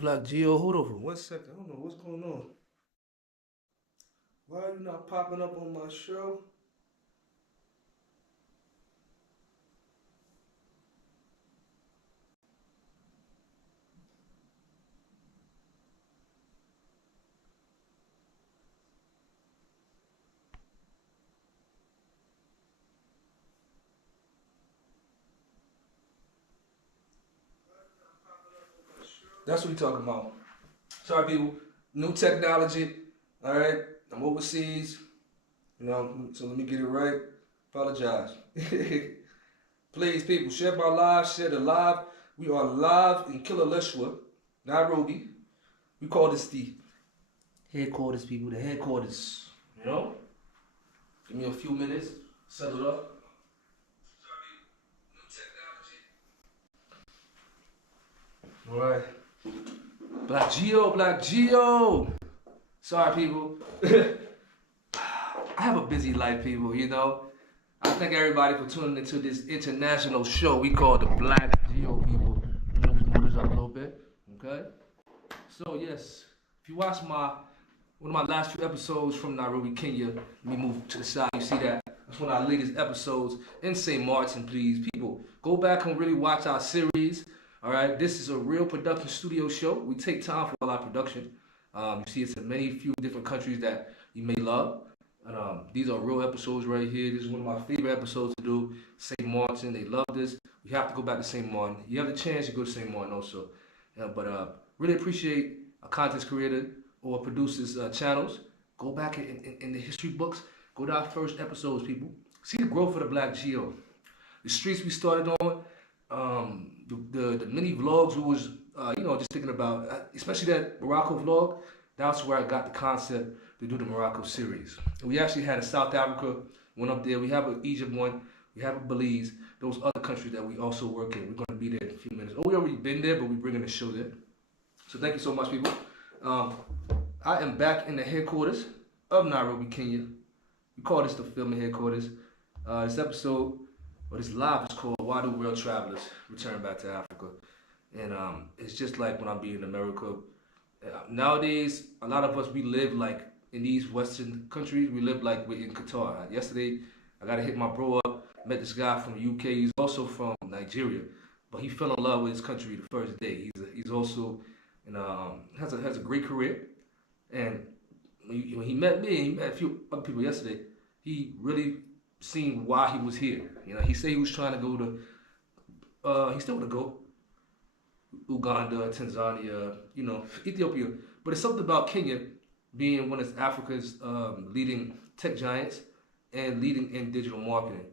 Black Geo, hold on for 1 second. I don't know what's going on. Why are you not popping up on my show? That's what we talking about. Sorry, people. New technology. All right, I'm overseas. So let me get it right. Apologize. Please, people, share my live. Share the live. We are live in Killaleshwa, Nairobi. We call this the headquarters, people. The headquarters. Give me a few minutes. Settle it up. All right. Black Geo, Black Geo. Sorry, people. I have a busy life, people, I thank everybody for tuning into this international show we call the Black Geo, people. Just move this up a little bit, okay? So, yes, if you watch one of my last few episodes from Nairobi, Kenya, let me move to the side, you see that? That's one of our latest episodes in St. Martin, please. People, go back and really watch our series. All right, this is a real production studio show. We take time for all our production. You see, it's in many few different countries that you may love. And these are real episodes right here. This is one of my favorite episodes to do. St. Martin, they love this. We have to go back to St. Martin. You have the chance to go to St. Martin also. But really appreciate a content creator or producers' channels. Go back in the history books. Go to our first episodes, people. See the growth of the Black Geo. The streets we started on. The mini vlogs we was just thinking about, especially that Morocco vlog. That's where I got the concept to do the Morocco series. We actually had a South Africa one up there. We have an Egypt one. We have a Belize. Those other countries that we also work in. We're going to be there in a few minutes. We already been there, but we're bringing the show there. So thank you so much, people. I am back in the headquarters of Nairobi, Kenya. We call this the filming headquarters. This episode, this live is called Why Do World Travelers Return Back to Africa? And it's just like when I be in America. Nowadays, a lot of us, we live like in these Western countries. We live like we're in Qatar. Yesterday, I got to hit my bro up. Met this guy from the UK. He's also from Nigeria, but he fell in love with his country the first day. He's also has a great career. And when he met me, he met a few other people yesterday. He really seen why he was here. He said he was trying to go to. He still want to go. Uganda, Tanzania, Ethiopia. But it's something about Kenya being one of Africa's leading tech giants and leading in digital marketing.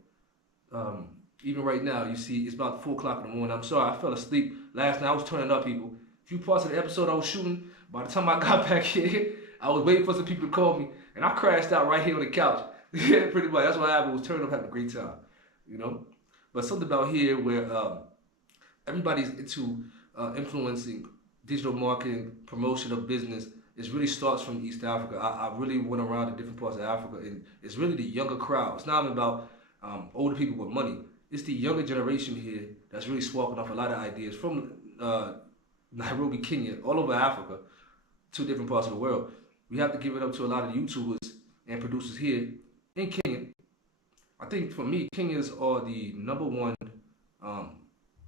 Even right now, you see, it's about 4 o'clock in the morning. I'm sorry, I fell asleep last night. I was turning up, people. A few parts of the episode I was shooting, by the time I got back here, I was waiting for some people to call me, and I crashed out right here on the couch. Yeah, pretty much. That's what happened. I was turning up, having a great time, But something about here where everybody's into influencing digital marketing, promotion of business. It really starts from East Africa. I really went around to different parts of Africa, and it's really the younger crowd. It's not even about older people with money. It's the younger generation here that's really swapping off a lot of ideas from Nairobi, Kenya, all over Africa, to different parts of the world. We have to give it up to a lot of YouTubers and producers here in Kenya. I think for me, Kenyans are the #1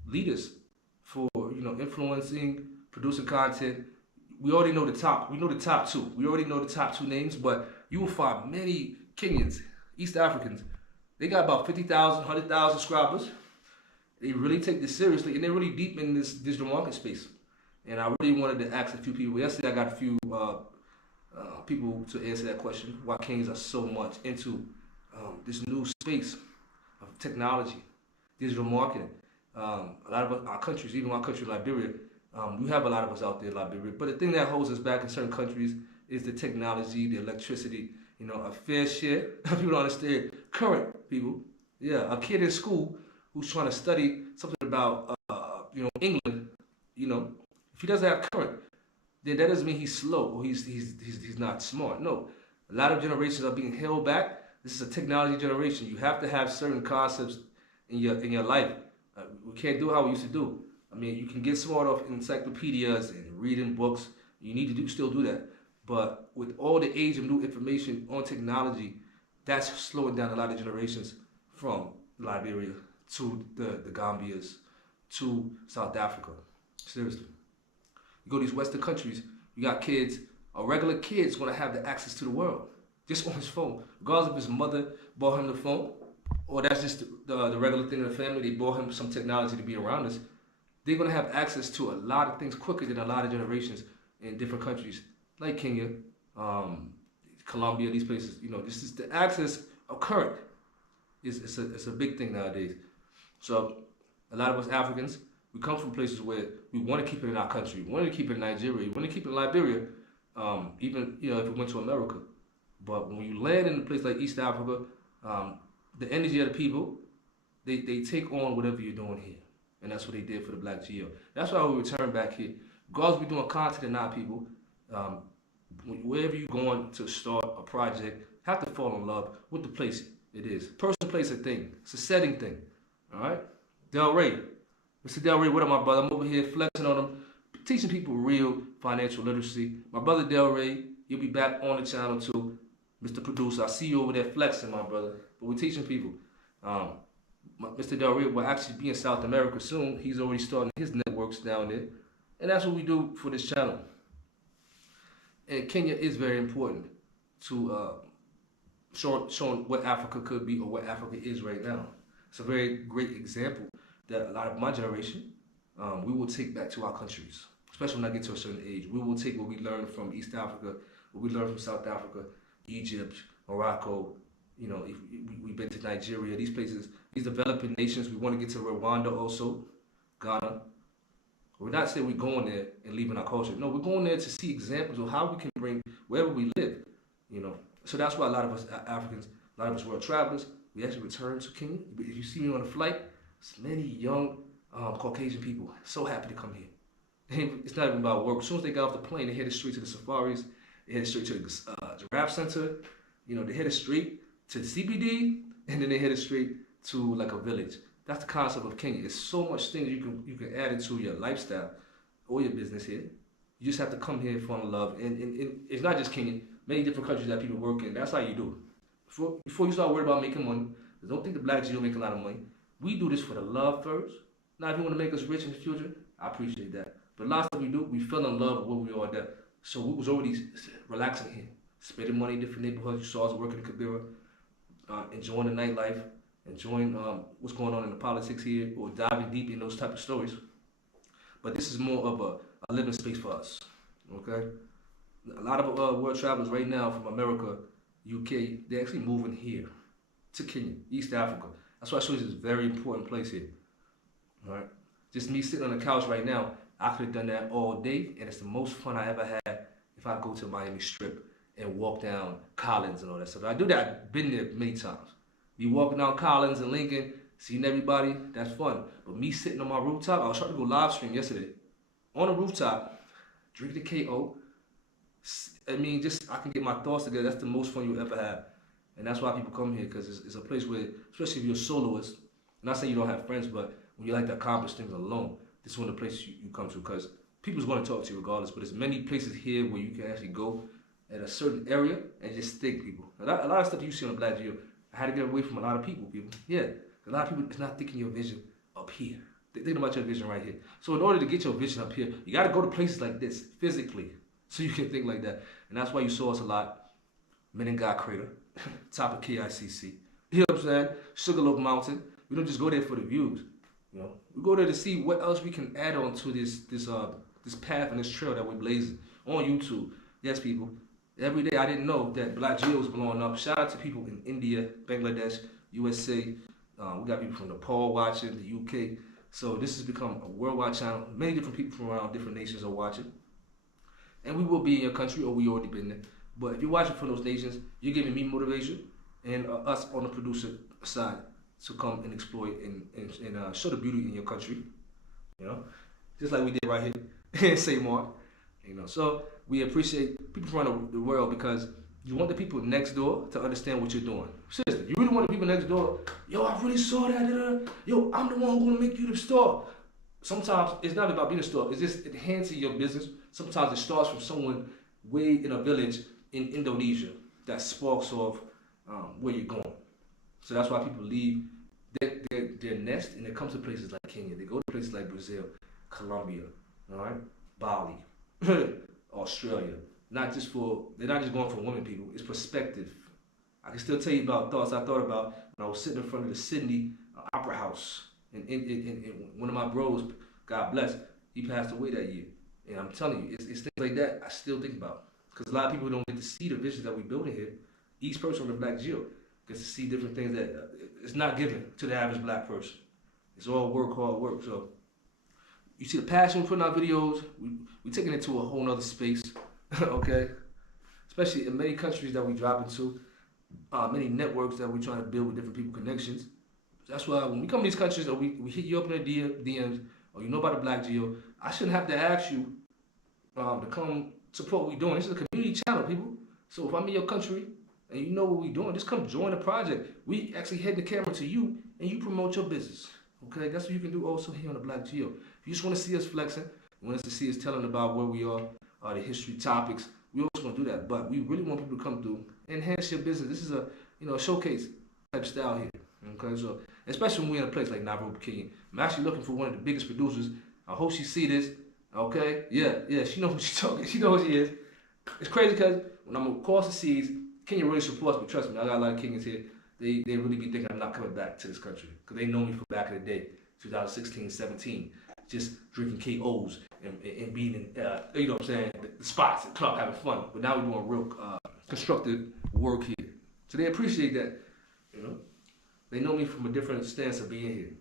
leaders for influencing, producing content. We already know the top. We know the top two. We already know the top two names, but you will find many Kenyans, East Africans. They got about 50,000, 100,000 subscribers. They really take this seriously, and they're really deep in this digital market space. And I really wanted to ask a few people. Yesterday, I got a few people to answer that question: why Kenyans are so much into this new space of technology, digital marketing. A lot of our countries, even my country, Liberia, we have a lot of us out there in Liberia. But the thing that holds us back in certain countries is the technology, the electricity. A fair share. People don't understand. Current people, a kid in school who's trying to study something about, England. If he doesn't have current, then that doesn't mean he's slow or he's not smart. No, a lot of generations are being held back. This is a technology generation. You have to have certain concepts in your life. We can't do how we used to do. I mean, you can get smart off encyclopedias and reading books. You need to still do that. But with all the age of new information on technology, that's slowing down a lot of generations from Liberia to the Gambias to South Africa. Seriously. You go to these Western countries, you got kids, a regular kid's gonna have the access to the world just on his phone. Regardless if his mother bought him the phone, or that's just the regular thing in the family, they bought him some technology to be around us. They're gonna have access to a lot of things quicker than a lot of generations in different countries like Kenya, Colombia, these places. You know, this is the access of current. It's a big thing nowadays. So a lot of us Africans, we come from places where we want to keep it in our country. We want to keep it in Nigeria. We want to keep it in Liberia. Even if we went to America. But when you land in a place like East Africa, the energy of the people, they take on whatever you're doing here. And that's what they did for the BLACKGEO. That's why we return back here. Regardless if we're doing content or not, people, wherever you're going to start a project, have to fall in love with the place it is. Person, place, a thing. It's a setting thing. All right? Del Rey. Mr. Del Rey, what up, my brother? I'm over here flexing on him, teaching people real financial literacy. My brother Del Rey, you'll be back on the channel too. Mr. Producer, I see you over there flexing, my brother. But we're teaching people. Mr. Del Rey will actually be in South America soon. He's already starting his networks down there. And that's what we do for this channel. And Kenya is very important to showing what Africa could be or what Africa is right now. It's a very great example that a lot of my generation, we will take back to our countries, especially when I get to a certain age. We will take what we learned from East Africa, what we learned from South Africa, Egypt, Morocco. You know, if we've been to Nigeria, these places, these developing nations. We want to get to Rwanda also, Ghana. We're not saying we're going there and leaving our culture. No, we're going there to see examples of how we can bring wherever we live. You know, so that's why a lot of us Africans, a lot of us world travelers, we actually return to Kenya. If you see me on a flight, it's many young Caucasian people so happy to come here. And it's not even about work. As soon as they got off the plane, they headed straight to the safaris. They headed straight to the giraffe center. You know, they headed straight to the CBD, and then they headed straight to like a village. That's the concept of Kenya. There's so much things you can add into your lifestyle or your business here. You just have to come here and fall in love. And it's not just Kenya. Many different countries that people work in. That's how you do it. Before you start worrying about making money, don't think the BLACKGEO make a lot of money. We do this for the love first. Now, if you want to make us rich in the future, I appreciate that. But the last thing we do, we fell in love with what we are there. So we was already relaxing here, spending money in different neighborhoods. You saw us working in Kabira, enjoying the nightlife, enjoying what's going on in the politics here, or diving deep in those type of stories. But this is more of a living space for us, okay? A lot of world travelers right now from America, UK, they're actually moving here to Kenya, East Africa. That's why I show you this very important place here, all right? Just me sitting on the couch right now, I could have done that all day, and it's the most fun I ever had if I go to Miami Strip and walk down Collins and all that stuff. I do that, I've been there many times. Me walking down Collins and Lincoln, seeing everybody, that's fun. But me sitting on my rooftop, I was trying to go live stream yesterday. On the rooftop, drinking the KO. I mean, just I can get my thoughts together. That's the most fun you'll ever have. And that's why people come here, because it's a place where, especially if you're a soloist, I'm not saying you don't have friends, but when you like to accomplish things alone, this is one of the places you come to, because people's going to talk to you regardless. But there's many places here where you can actually go at a certain area and just think people. A lot of stuff you see on the BLACKGEO, I had to get away from a lot of people. Yeah, a lot of people is not thinking your vision up here. They're thinking about your vision right here. So in order to get your vision up here, you got to go to places like this physically, so you can think like that. And that's why you saw us a lot. Menengai Crater, top of KICC. You know what I'm saying? Sugarloaf Mountain. We don't just go there for the views. You know, we go there to see what else we can add on to this path and this trail that we're blazing on YouTube. Yes, people. Every day I didn't know that BLACKGEO was blowing up. Shout out to people in India, Bangladesh, USA. We got people from Nepal watching, the UK. So this has become a worldwide channel. Many different people from around different nations are watching. And we will be in your country, or we already been there. But if you're watching from those nations, you're giving me motivation and us on the producer side to come and exploit and show the beauty in your country. You know, just like we did right here in St. Mark. You know, so we appreciate people from the world, because you want the people next door to understand what you're doing. Seriously, you really want the people next door, yo, I really saw that, yo, I'm the one who's gonna make you the star. sometimes it's not about being a star. It's just enhancing your business. Sometimes it starts from someone way in a village in Indonesia that sparks off where you're going. So that's why people leave their nest and they come to places like Kenya. They go to places like Brazil, Colombia, all right, Bali, Australia. They're not just going for women, people. It's perspective. I can still tell you about thoughts I thought about when I was sitting in front of the Sydney Opera House. And one of my bros, God bless, he passed away that year. And I'm telling you, it's things like that I still think about. Because a lot of people don't get to see the vision that we're building here. Each person on the Black Geo gets to see different things that it's not given to the average black person. It's all work, hard work. So you see the passion we put in our videos, we taking it to a whole nother space, okay? Especially in many countries that we drop into, many networks that we're trying to build with different people connections. That's why when we come to these countries or we hit you up in the DMs or you know about the Black Geo, I shouldn't have to ask you to come support what we're doing. This is a community channel, people. So if I'm in your country and you know what we're doing, just come join the project. We actually head the camera to you and you promote your business. Okay, that's what you can do also here on the Black Geo. If you just want to see us flexing, you want us to see us telling about where we are, the history topics, we also want to do that. But we really want people to come through, enhance your business. This is a showcase type style here. Okay, so especially when we're in a place like Nairobi, Kenya. I'm actually looking for one of the biggest producers. I hope she see this. Okay, yeah, she knows what she's talking. She knows who she is. It's crazy because when I'm across the seas, Kenya really supports me. Trust me, I got a lot of Kenyans here. They really be thinking I'm not coming back to this country because they know me from back in the day, 2016, 17, just drinking KOs and being in, you know what I'm saying, the spots, the club, having fun. But now we're doing real constructive work here. So they appreciate that, you know. They know me from a different stance of being here.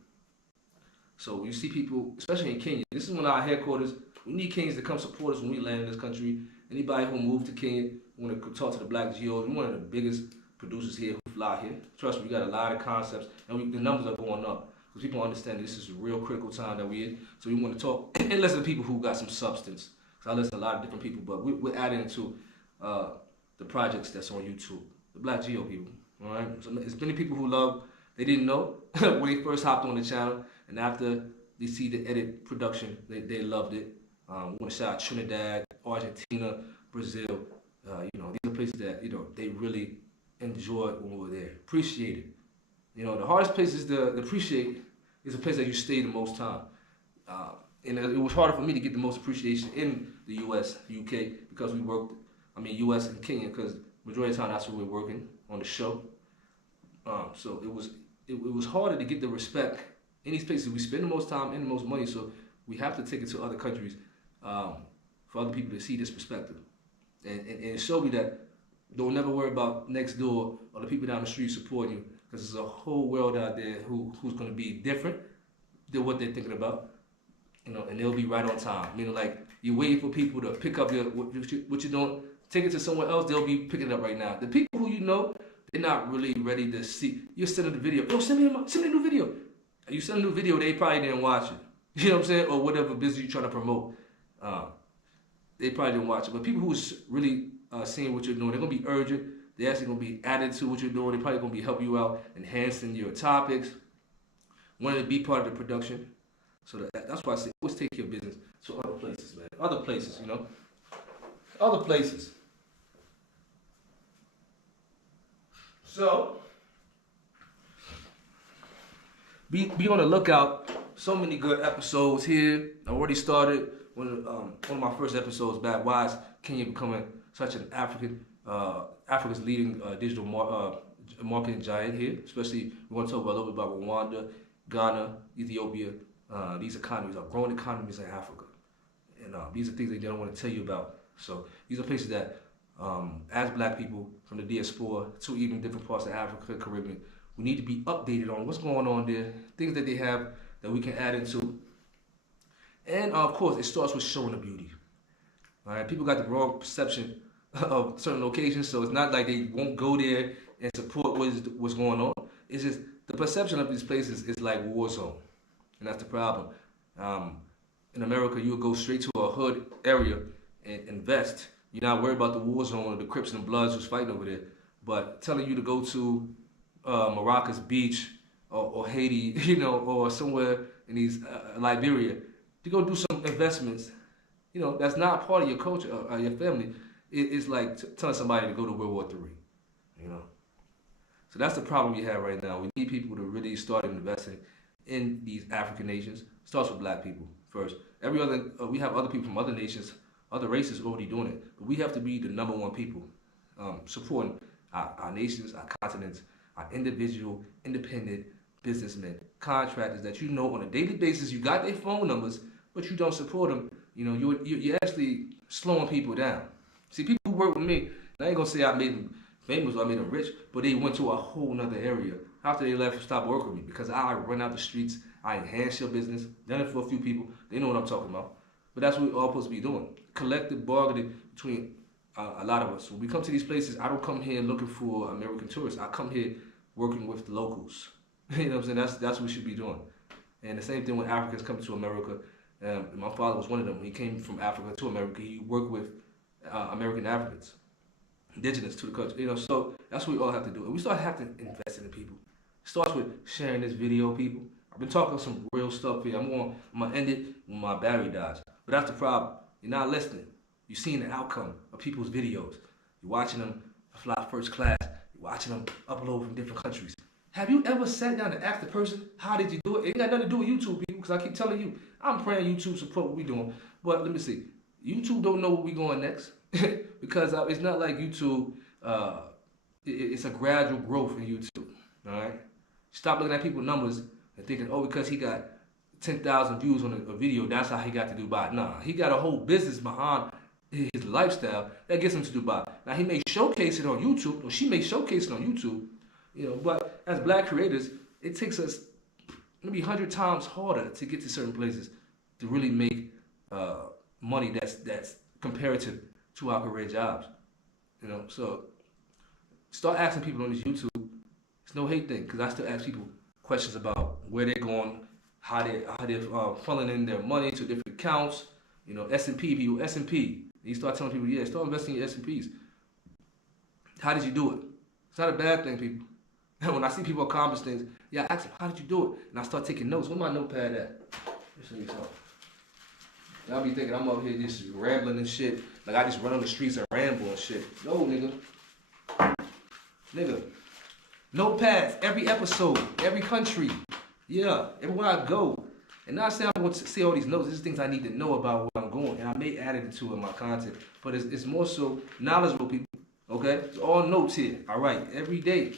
So you see people, especially in Kenya, this is one of our headquarters. We need Kenyans to come support us when we land in this country. Anybody who moved to Kenya, want to talk to the Black Geos, we're one of the biggest producers here who fly here. Trust me, we got a lot of concepts, and the numbers are going up. Because people understand this is a real critical time that we're in. So we want to talk and listen to people who got some substance. Because I listen to a lot of different people, but we're adding to the projects that's on YouTube. The Black Geo people, all right? So there's many people who love. They didn't know when they first hopped on the channel, and after they see the edit production, they loved it. We want to shout out Trinidad, Argentina, Brazil. You know, these are places that, you know, they really enjoyed when we were there. Appreciate it. You know, the hardest places to appreciate is a place that you stay the most time. And it was harder for me to get the most appreciation in the US, UK, because we worked, US and Kenya, because majority of the time that's where we're working on the show. So it was harder to get the respect in these places. We spend the most time and the most money, so we have to take it to other countries for other people to see this perspective. And show me that don't never worry about next door or the people down the street supporting you, because there's a whole world out there who's going to be different than what they're thinking about, you know, and they'll be right on time. Meaning, like, you're waiting for people to pick up what you're doing, take it to somewhere else, they'll be picking it up right now. The people who you know, they're not really ready to see. You're sending the video. Yo, send me a new video. You send a new video, they probably didn't watch it. You know what I'm saying? Or whatever business you're trying to promote. They probably didn't watch it. But people who's really seeing what you're doing, they're going to be urgent. They're actually going to be added to what you're doing. They're probably going to be helping you out, enhancing your topics, wanting to be part of the production. So that's why I say always take your business to other places, man. Other places, you know. Other places. So, be on the lookout. So many good episodes here. I already started one of my first episodes back. Why is Kenya becoming such an Africa's leading digital marketing giant here? Especially, we want to talk a little bit about Rwanda, Ghana, Ethiopia. These economies are growing economies in Africa. And these are things they don't want to tell you about. So these are places that, as black people from the diaspora to even different parts of Africa, Caribbean, we need to be updated on what's going on there, things that they have that we can add into. And of course, it starts with showing the beauty. All right, people got the wrong perception of certain locations, so it's not like they won't go there and support what's going on. It's just the perception of these places is like war zone, and that's the problem. In America, you would go straight to a hood area and invest. You're not worried about the war zone or the Crips and Bloods who's fighting over there. But telling you to go to Maracas Beach or Haiti, you know, or somewhere in these Liberia, you go do some investments, you know, that's not part of your culture or your family, it's like telling somebody to go to World War III, you know. So that's the problem we have right now. We need people to really start investing in these African nations. Starts with black people first. Every other, we have other people from other nations, other races already doing it. But we have to be the #1 people supporting our nations, our continents, our individual, independent businessmen, contractors that you know on a daily basis. You got their phone numbers, but you don't support them. You know, you're actually slowing people down. See, people who work with me, I ain't gonna say I made them famous or I made them rich, but they went to a whole nother area after they left and stopped working with me because I run out the streets, I enhance your business, done it for a few people, they know what I'm talking about. But that's what we're all supposed to be doing. Collective bargaining between a lot of us. When we come to these places, I don't come here looking for American tourists. I come here working with the locals. You know what I'm saying? That's what we should be doing. And the same thing when Africans come to America. My father was one of them. When he came from Africa to America, he worked with American Africans, indigenous to the country. You know, so that's what we all have to do. And we start having to invest in the people. It starts with sharing this video, people. I've been talking some real stuff here. I'm gonna end it when my battery dies. But that's the problem. You're not listening. You're seeing the outcome of people's videos. You're watching them fly first class. You're watching them upload from different countries. Have you ever sat down and asked the person, how did you do it? It ain't got nothing to do with YouTube, people, because I keep telling you, I'm praying YouTube support what we're doing. But let me see. YouTube don't know where we're going next because it's not like YouTube, it's a gradual growth in YouTube, all right? Stop looking at people's numbers and thinking, oh, because he got 10,000 views on a video, that's how he got to Dubai. Nah, he got a whole business behind his lifestyle that gets him to Dubai. Now, he may showcase it on YouTube, or she may showcase it on YouTube, you know, but as black creators, it takes us maybe 100 times harder to get to certain places to really make money that's comparative to our career jobs, you know. So start asking people on this YouTube. It's no hate thing, because I still ask people questions about where they're going, how they're funneling in their money to different accounts. You know, S&P people, S&P. You start telling people, yeah, start investing in your S&Ps. How did you do it? It's not a bad thing, people. And when I see people accomplish things, yeah, I ask them, how did you do it? And I start taking notes. Where's my notepad at? Let me show you something. Y'all be thinking I'm up here just rambling and shit. Like I just run on the streets and ramble and shit. No, nigga. Nigga. Notepads, every episode, every country. Yeah, everywhere I go. And not saying I'm going to see all these notes. These are things I need to know about where I'm going. And I may add it to in my content. But it's more so knowledgeable people. Okay? It's all notes here. All right. Every day.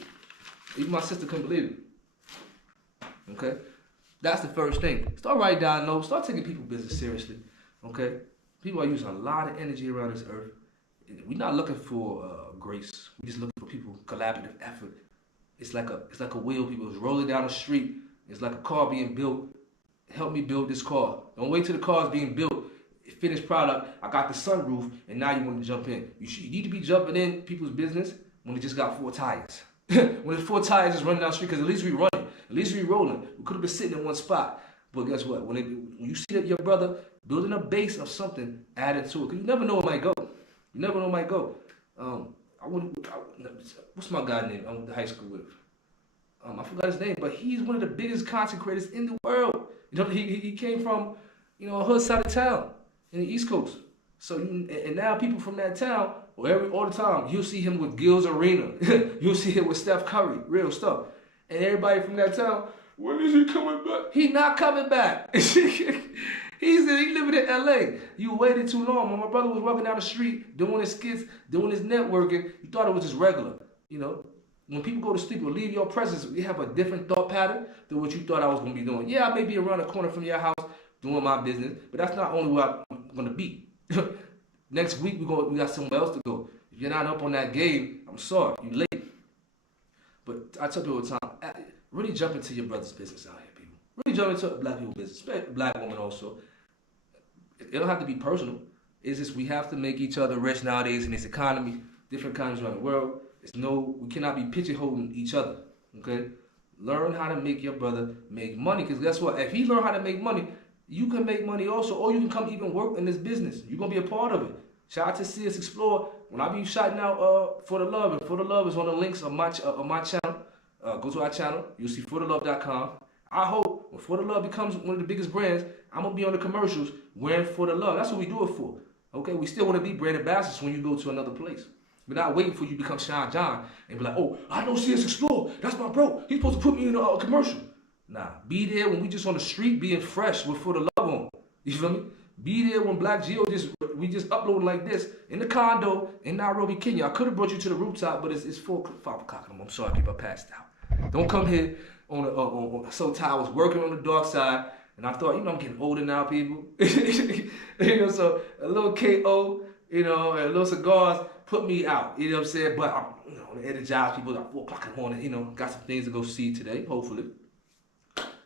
Even my sister couldn't believe it. Okay? That's the first thing. Start writing down notes. Start taking people's business seriously. Okay? People are using a lot of energy around this earth. We're not looking for grace. We're just looking for people, collaborative effort. It's like a wheel. People is rolling down the street. It's like a car being built. Help me build this car. Don't wait till the car is being built. Finished product. I got the sunroof, and now you want to jump in. You need to be jumping in people's business when they just got 4 tires. When the 4 tires is running down the street, because at least we running, at least we rolling. We could have been sitting in one spot. But guess what? When you see that your brother building a base of something, add it to it. Because you never know where it might go. You never know where it might go. What's my guy name I went to high school with? I forgot his name, but he's one of the biggest content creators in the world. You know, he came from, you know, a hood side of town in the East Coast. So and now people from that town, all the time, you'll see him with Gil's Arena. You'll see him with Steph Curry, real stuff. And everybody from that town, when is he coming back? He not coming back. He living in LA. You waited too long. When my brother was walking down the street, doing his skits, doing his networking, you thought it was just regular. You know, when people go to sleep or leave your presence, you have a different thought pattern than what you thought I was going to be doing. Yeah, I may be around the corner from your house doing my business, but that's not only where I'm going to be. Next week, we got somewhere else to go. If you're not up on that game, I'm sorry, you late. But I tell people all the time, really jump into your brother's business out here, people. Really jump into black people's business, black women also. It don't have to be personal. It's just we have to make each other rich nowadays in this economy, different economies around the world. We cannot be pigeonholing each other, okay? Learn how to make your brother make money, because guess what? If he learn how to make money, you can make money also, or you can come even work in this business. You're going to be a part of it. Shout out to See Us Explore. When I be shouting out For the Love, and For the Love is one of the links of my channel. Go to our channel. You'll see forthelove.com. I hope when If For the Love becomes one of the biggest brands, I'm gonna be on the commercials wearing For the Love. That's what we do it for. Okay, we still want to be brand ambassadors when you go to another place. We're not waiting for you to become Sean John and be like, oh, I know CS Explore. That's my bro. He's supposed to put me in a commercial. Nah, be there when we just on the street being fresh with For the Love on. You feel me? Be there when BLACKGEO we just upload like this in the condo in Nairobi, Kenya. I could have brought you to the rooftop, but it's 5 o'clock. I'm sorry, people, I passed out. Don't come here on so tired. I was working on the dark side, and I thought, I'm getting older now, people. So a little KO, and a little cigars put me out. You know what I'm saying? But I'm energized, people at 4 o'clock in the morning. Got some things to go see today, hopefully.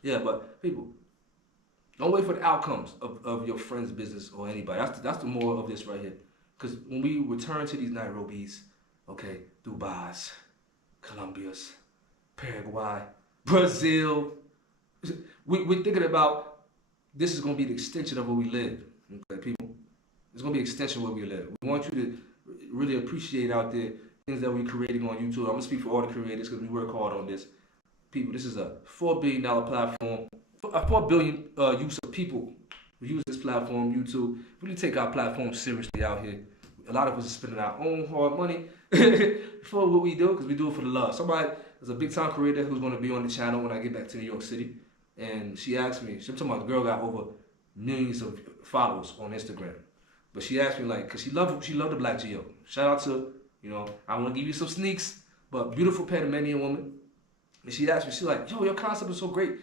Yeah, but people, don't wait for the outcomes of your friend's business or anybody. That's the moral of this right here. Because when we return to these Nairobis, okay, Dubai's, Colombia's, Paraguay, Brazil, we're thinking about this is going to be the extension of where we live. Okay, people, it's going to be an extension of where we live. We want you to really appreciate out there things that we're creating on YouTube. I'm going to speak for all the creators because we work hard on this. People, this is a $4 billion platform. 4 billion use of people who use this platform, YouTube. Really take our platform seriously out here. A lot of us are spending our own hard money for what we do because we do it for the love. There's a big time creator who's going to be on the channel when I get back to New York City. And she asked me, she's talking about the girl got over millions of followers on Instagram. But she asked me because she loved the BLACKGEO. Shout out to, I want to give you some sneaks, but beautiful Panamanian woman. And she asked me, she's like, yo, your concept is so great.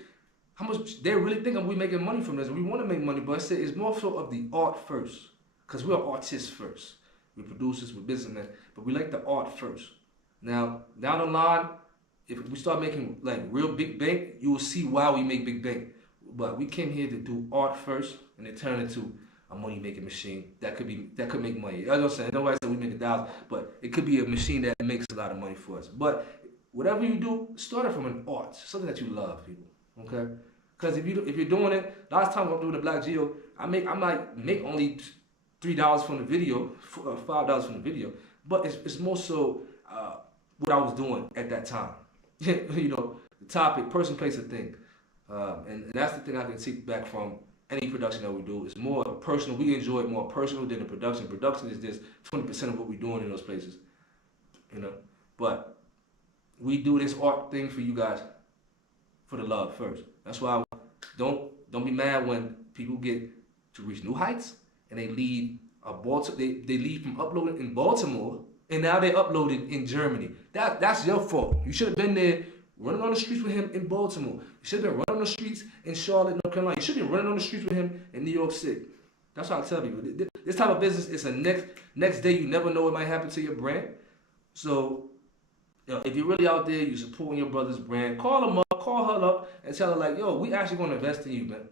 How much they really think we making money from this? We want to make money, but I said it's more so of the art first, because we're artists first. We're producers, we're businessmen, but we like the art first. Now, down the line, if we start making real big bank, you will see why we make big bank. But we came here to do art first, and it turned into a money making machine that could make money. I don't say nobody said we make $1,000, but it could be a machine that makes a lot of money for us. But whatever you do, start it from an art, something that you love, people. Okay, because if you're doing it, last time I'm doing the BLACKGEO, I might make only $3 from the video, $5 from the video, but it's more so what I was doing at that time. The topic, person, place, or thing, and that's the thing I can take back from any production that we do. It's more personal. We enjoy it more personal than the production. Production is just 20% of what we're doing in those places, But we do this art thing for you guys. For the love first. That's why don't be mad when people get to reach new heights and they leave they leave from uploading in Baltimore and now they're uploading in Germany. That's your fault. You should have been there running on the streets with him in Baltimore. You should have been running on the streets in Charlotte, North Carolina. You should have been running on the streets with him in New York City. That's what I tell people. This type of business is a next day. You never know what might happen to your brand. So if you're really out there, you're supporting your brother's brand, call him up, call her up, and tell her yo, we actually gonna invest in you, man.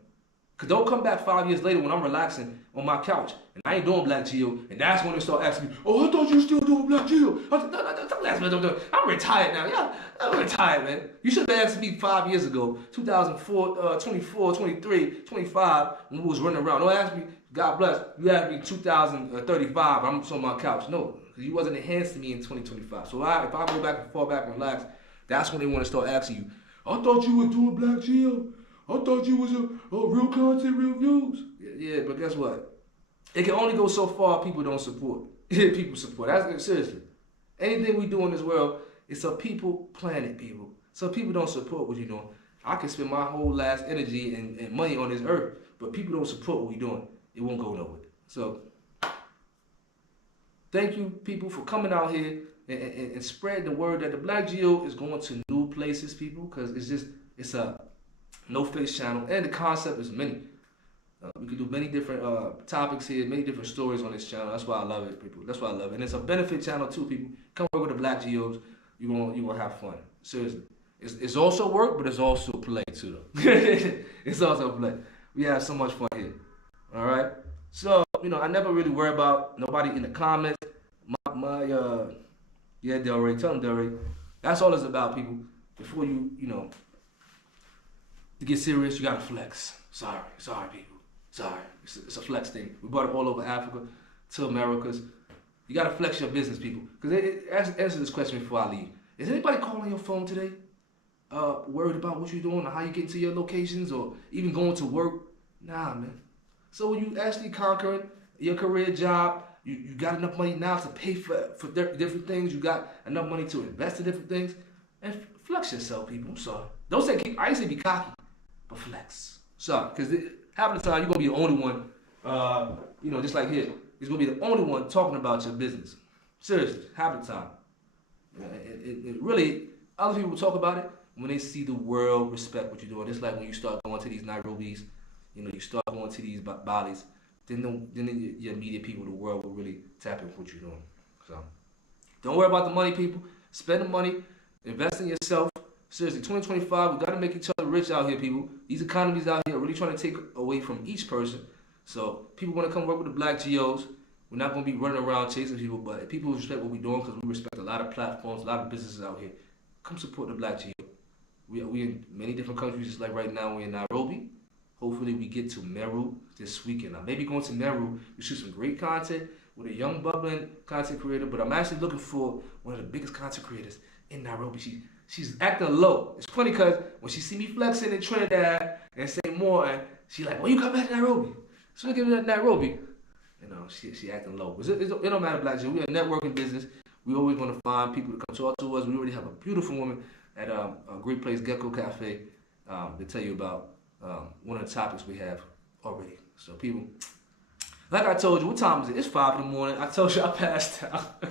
Cause don't come back 5 years later when I'm relaxing on my couch and I ain't doing BLACKGEO, and that's when they start asking me, oh, I thought you were still doing BLACKGEO. I said, no, don't ask me, don't. I'm retired now. Yeah, I'm retired, man. You should have asked me 5 years ago, 2004, 24, 23, 25, when we was running around. Don't ask me, God bless, you asked me 2035, I'm on my couch. No, because you wasn't enhancing me in 2025. So if I go back and fall back and relax, that's when they want to start asking you, I thought you were doing BLACKGEO. I thought you was a real content, real views. Yeah, but guess what? It can only go so far people don't support. People support. That's seriously. Anything we do in this world, it's a people planet, people. So people don't support what you're doing. I can spend my whole last energy and money on this earth, but people don't support what we're doing. It won't go nowhere. So thank you, people, for coming out here and spread the word that the BLACKGEO is going to new places, people, because it's a no-face channel, and the concept is many. We can do many different topics here, many different stories on this channel. That's why I love it, people. That's why I love it. And it's a benefit channel too, people. Come work with the BLACKGEOs. You're gonna have fun. Seriously. It's also work, but it's also play too, though. It's also play. We have so much fun here. All right? So, I never really worry about nobody in the comments. Yeah, Delray, tell them, Delray. That's all it's about, people. Before to get serious, you gotta flex. Sorry, people. Sorry. It's a flex thing. We brought it all over Africa to Americas. You gotta flex your business, people. Because answer this question before I leave. Is anybody calling your phone today? worried about what you're doing or how you get to your locations or even going to work. Nah, man. So when you actually conquering your career job, you got enough money now to pay for different things. You got enough money to invest in different things. And flex yourself, people. I'm sorry. Don't say, I ain't say be cocky, but flex. Sorry, because half of the time you're going to be the only one, just like here, you're going to be the only one talking about your business. Seriously, half the time. It really, other people talk about it when they see the world respect what you're doing. It's like when you start going to these Nairobis, you start going to these Balis, then your immediate people, the world will really tap into what you're doing. So don't worry about the money, people. Spend the money, invest in yourself. Seriously, 2025, we got to make each other rich out here, people. These economies out here are really trying to take away from each person. So people want to come work with the Black Geos. We're not going to be running around chasing people, but people respect what we're doing because we respect a lot of platforms, a lot of businesses out here. Come support the Black Geo. We in many different countries, just like right now we're in Nairobi. Hopefully we get to Meru this weekend. I may be going to Meru to shoot some great content with a young bubbling content creator, but I'm actually looking for one of the biggest content creators in Nairobi. She's acting low. It's funny because when she see me flexing in Trinidad and say more, and she like, when you come back to Nairobi? So look at Nairobi. She acting low. It don't matter, Black Geo. We're a networking business. We always want to find people to come talk to us. We already have a beautiful woman at a great place, Gecko Cafe, to tell you about one of the topics we have already. So people, like I told you, what time is it? It's 5 in the morning. I told you I passed out.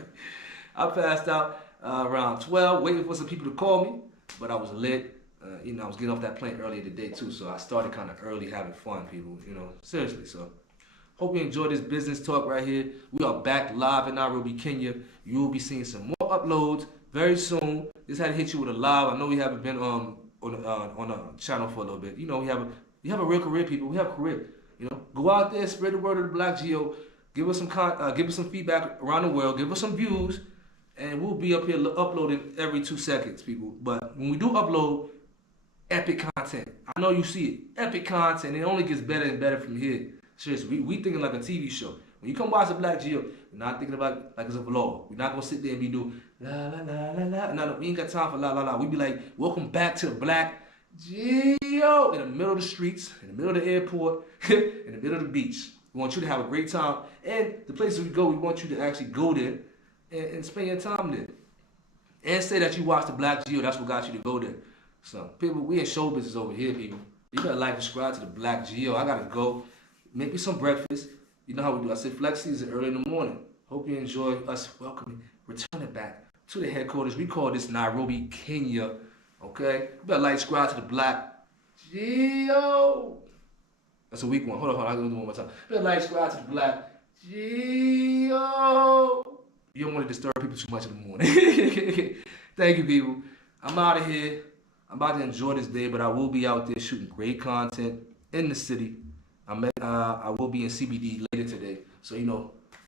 I passed out around 12, waiting for some people to call me, but I was lit. I was getting off that plane earlier today too, so I started kind of early having fun, people. Seriously. So hope you enjoy this business talk right here. We are back live in Nairobi, Kenya. You will be seeing some more uploads very soon. Just had to hit you with a live. I know we haven't been on a channel for a little bit. We have a real career, people. We have a career. Go out there, spread the word of the Black Geo. Give us some feedback around the world. Give us some views, and we'll be up here uploading every 2 seconds, people. But when we do upload epic content, I know you see it, epic content. It only gets better and better from here. Seriously, we thinking like a TV show. When you come watch the Black Geo, we're not thinking about it like it's a vlog. We're not gonna sit there and be doing la la la la la. No, we ain't got time for la la la. We be like, welcome back to the Black Geo in the middle of the streets, in the middle of the airport, in the middle of the beach. We want you to have a great time. And the places we go, we want you to actually go there and spend your time there. And say that you watch the Black Geo, that's what got you to go there. So people, we in show business over here, people. You gotta like and subscribe to the Black Geo. I gotta go. Make me some breakfast. You know how we do. I said flex season early in the morning. Hope you enjoy us welcoming, returning back to the headquarters. We call this Nairobi, Kenya. Okay? You better like, subscribe to the Black Geo. That's a weak one. Hold on. I'll do it one more time. You better like, subscribe to the Black Geo. You don't want to disturb people too much in the morning. Thank you, people. I'm out of here. I'm about to enjoy this day, but I will be out there shooting great content in the city. I will be in CBD later today, so